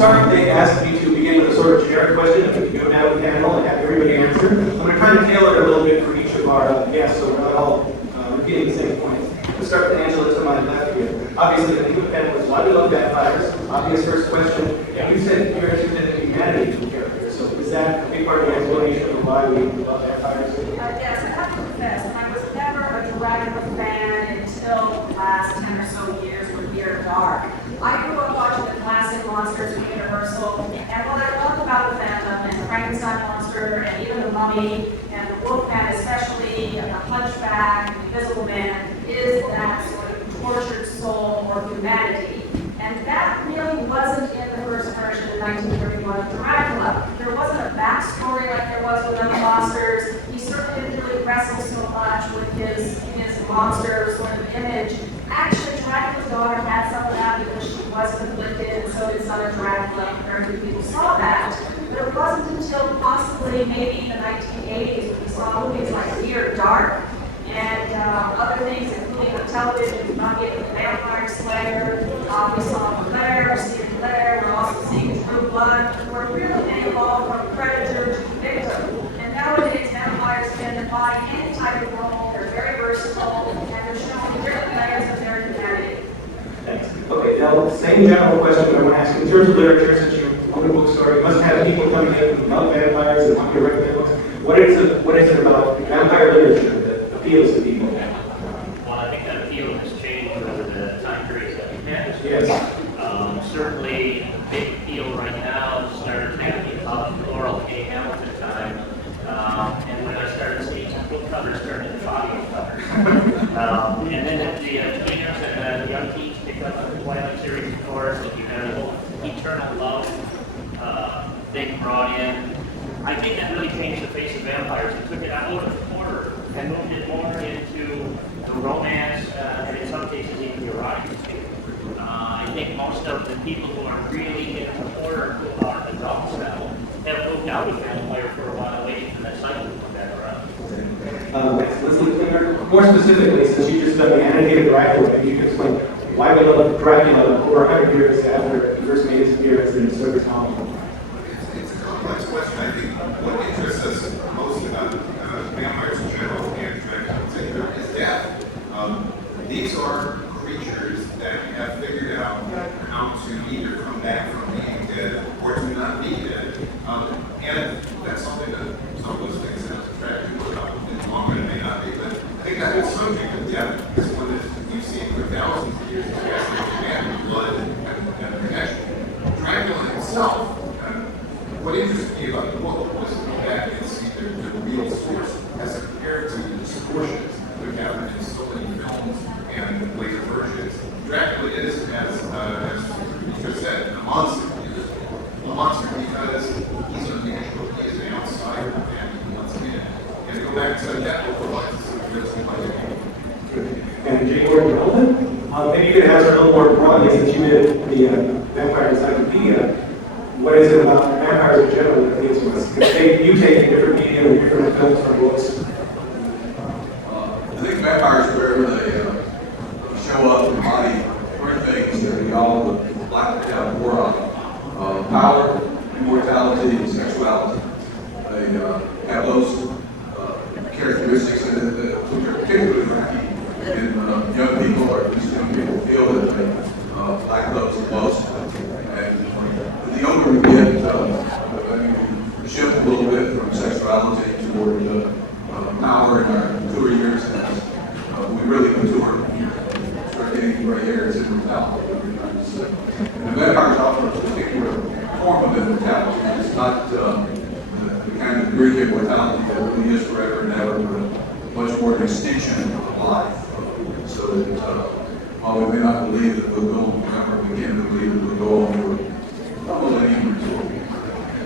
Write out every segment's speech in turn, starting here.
start, they asked me to begin with a sort of generic question, and we can go down the panel and have everybody answer. I'm going to try to tailor it a little bit for each of our guests, so we're not all repeating the same points. We'll start with Angela to my left here. Obviously, the theme of the panel is why we love vampires. Obvious first question. You said you're interested in the humanity of the character, so is that a big part of the explanation of why we love vampires? Yes, I have to confess, I was never a Dracula fan until the last 10 or so years with Near Dark. I grew up watching the classic monsters from Universal, and what I love about the Phantom and the Frankenstein monster, and even the Mummy, and the Wolfman especially, and the Hunchback, and the Invisible Man, is that sort of tortured soul or humanity. And that really wasn't in the first version in 1931 of Dracula. There wasn't a backstory like there was with other monsters. He certainly didn't really wrestle so much with his monster sort of image. Actually, Dracula's daughter had some of that because she was conflicted, and so did Son of Dracula. Very few people saw that. But it wasn't until possibly maybe the 1980s when we saw movies like Near Dark and other things, including the television Buffy the Vampire Slayer. We saw Blair, we're seeing Blair, we're also seeing True Blood. We're really evolved from predator to victim. And nowadays, vampires can defy any type of role. They're very versatile, and they're showing different layers of their humanity. Thanks. Okay, now, same general question, but I want to ask you, in terms of literature, since you own a bookstore, you must have people coming in who love vampires and want to recommend books. What is it about vampire literature that appeals to people? Well, I think that appeal has changed over the time periods that we've had. Yes. Certainly, the big appeal right now started happening about the Laurel K. Hamilton time. And when I started seeing some book covers turn into audio covers. And then the teenagers and the young teens picked up on the Twilight series, of course, and you had a whole eternal love thing brought in. I think that really changed the face of vampires. It took it out of horror and moved it more into the romance, and in some cases even the erotic too. I think most of the people who are really into horror, who are adults now, have moved out of vampire for a while, waiting for that cycle to come back around. Let's look at more specifically, since you just done the annotated Dracula, maybe you can explain why we love Dracula 400 years after he first made his appearance in Silver Novel. It's a complex question. I think what interests us most about vampires in general and Dracula in particular is death. These are creatures that have figured out how to either come back from being dead or to not be dead. And that's something that some of us think sounds attractive about in the long run. It may not be, but I think that whole subject of death is one that we've seen for thousands of years, especially in man, blood, and passion. Dracula himself, what interests me about the book was to go back and see the real source as compared to the distortions that have happened in so many films and later versions. Dracula is, as you said, a monster. A monster because he's unnatural, he is an outsider, and he wants in. And to go back to that book, And Jay Gordon Melvin, maybe you could answer a little more broadly, since you did the Vampire Encyclopedia. What is it about vampires in general that appeals to us? You take a different medium and different films or books. I think vampires, wherever they show up in the body, three things. They're all the black war on power, immortality, and sexuality. They have those characteristics that which are particularly wacky in young people, or just young people feel that they like those the most. And the older we get, we shift a little bit from sexuality toward power in our mature years, and we really mature, start getting gray hairs and immortality. And vampires offer a particular form of immortality. It's not the kind of Greek immortality that really is forever and ever, but much more an extension of life. So that while we may not believe that we'll go on forever, we can believe that we'll go on for a millennium or two.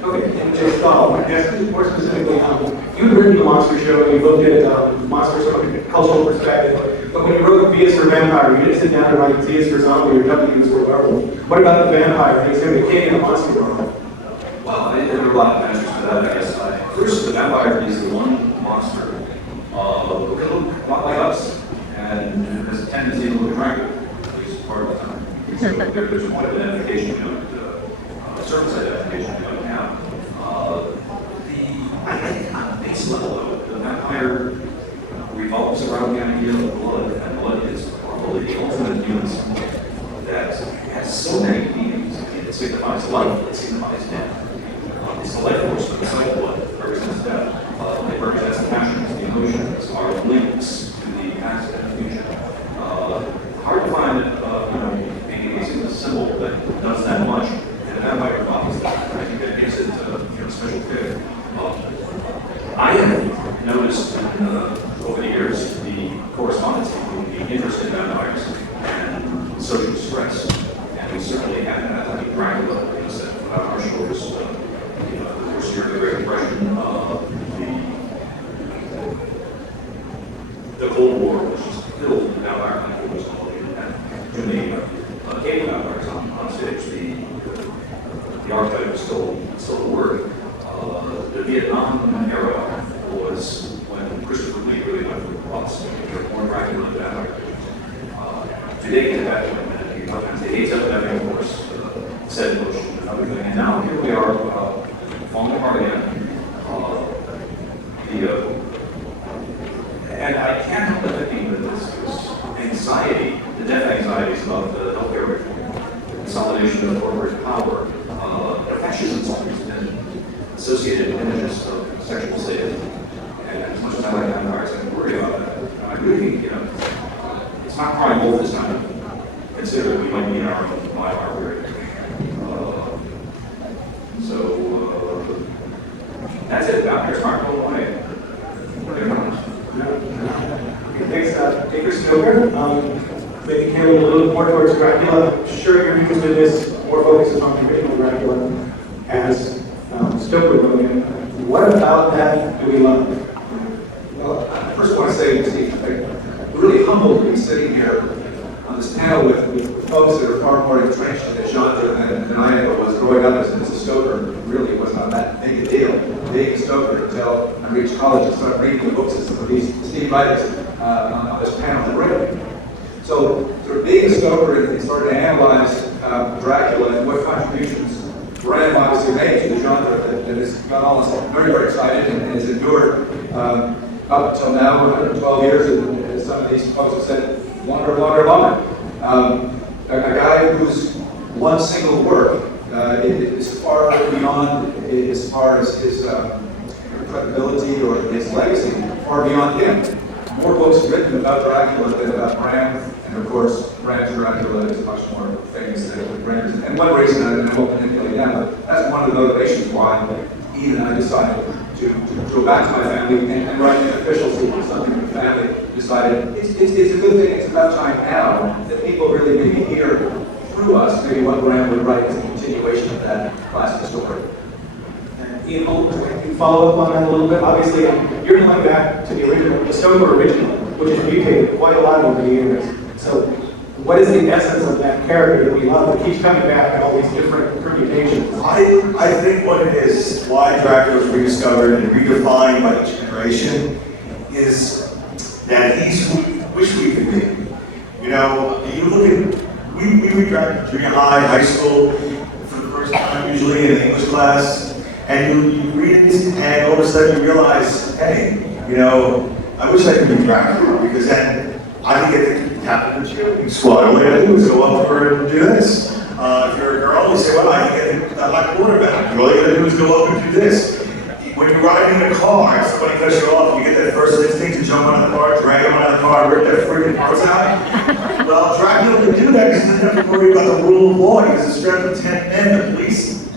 Okay, and just I guess more specifically, you've written the Monster Show, you looked at monsters from a cultural perspective, but when you wrote V is for Vampire, you didn't sit down and write Z is for Zombie or W is for Werewolf. What about the vampire? He's going to be king in a monster world. Well, there are a lot of answers to that, I guess. First, the vampire is the one monster who can look a lot like us, and has a tendency to look attractive, at least part of the time. So there's a point of identification, service identification we don't have. I think on the base level, though, the vampire revolves around the idea of blood, and blood is probably the ultimate human symbol that has so many meanings. I mean, it signifies life, it signifies death. It's the life force of the cycle that represents death. It represents the passions, the emotions, our links to the past and the future. Hard to find, a symbol that does that much, and that might involve that. I think that gives it a special fit. I have noticed over the years the correspondence between the interest in vampires and social stress, and we certainly had that. I think Dracula is on our shoulders. Of course, during the Great Depression, the Cold War, which is filled with vampire conflicts, and too many cable vampires on stage. The archetype is still the word. The Vietnam era was when Christopher Lee really went for the cross. There were more Dracula than vampire pictures. Today, get back to a minute, because the AIDS epidemic, of course, said Bush and other thing. And now here we are, falling apart again. And I can't help but thinking that this anxiety, the death anxieties about the healthcare reform, consolidation of corporate power, fascism has always been associated with images of sexual sadism. And as much as I like vampires, I worry about that. And I really think, it's not primal this time. Consider that we might be in our own Weimar period. That's it. Vampires aren't going away. They're not. Thanks, Baker Stoker. Maybe tailored a little more towards Dracula. I'm sure you're interested in this, more focuses on the original Dracula as Stoker wrote it. What about that do we love? Well, I first want to say, Steve, I'm really humbled to be sitting here on this panel with folks that are far more entrenched in the genre than I ever was growing up as a Stoker. It really was not that big a deal. Being a Stoker until I reached college and started reading the books of these Steve writers on this panel that read. So, sort of being a Stoker and starting to analyze Dracula and what contributions Bram obviously made to the genre that has got all us very, very excited and has endured up until now, 112 years, and as some of these folks have said, longer. A guy whose one single work is far beyond, as far as his credibility or his legacy, far beyond him. More books written about Dracula than about Bram, and of course, Bram's Dracula is much more famous than Bram's. And one reason, I won't manipulate that, but that's one of the motivations why Ian and I decided to go back to my family and write an official sequel, something the family decided it's a good thing, it's about time now that people really maybe hear through us maybe what Bram would write as a continuation of that classic story. Ian, can you follow up on that a little bit? Obviously, you're going back to the original, the Stoker original, which is mutated quite a lot over the years. So, what is the essence of that character that we love that keeps coming back in all these different permutations? I think what it is, why Dracula was rediscovered and redefined by each generation, is that he's who we wish we could be. You know, you look at, we read Dracula junior high school for the first time, usually in an English class, and you read it, and all of a sudden you realize, hey, you know, I wish I could be Dracula, because then I could get to happen with you. You squat all you gotta do is go up to her and do this. If you're a girl, you say, well, I can get like a quarterback. All you gotta do is go up and do this. When you're riding in a car, if somebody cuts you off, you get that first instinct to jump out of the car, drag them out of the car, rip their freaking parts out. Well, Dracula can do that because he doesn't have to worry about the rule of law. He has a strength of 10 men, the police.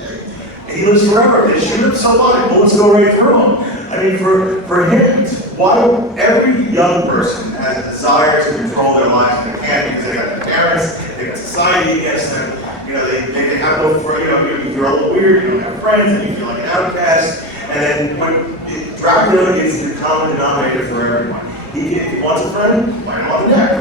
And he lives forever. They shoot him so hard, bullets go right through him. I mean, for him, why every young person has a desire to control their lives, and they can't because they got their parents, they got society against them. You know, they have no friends. You know, you're a little weird. You don't have friends, and you feel like an outcast. And then when Dracula is the common denominator for everyone. If he wants a friend, why not the deck?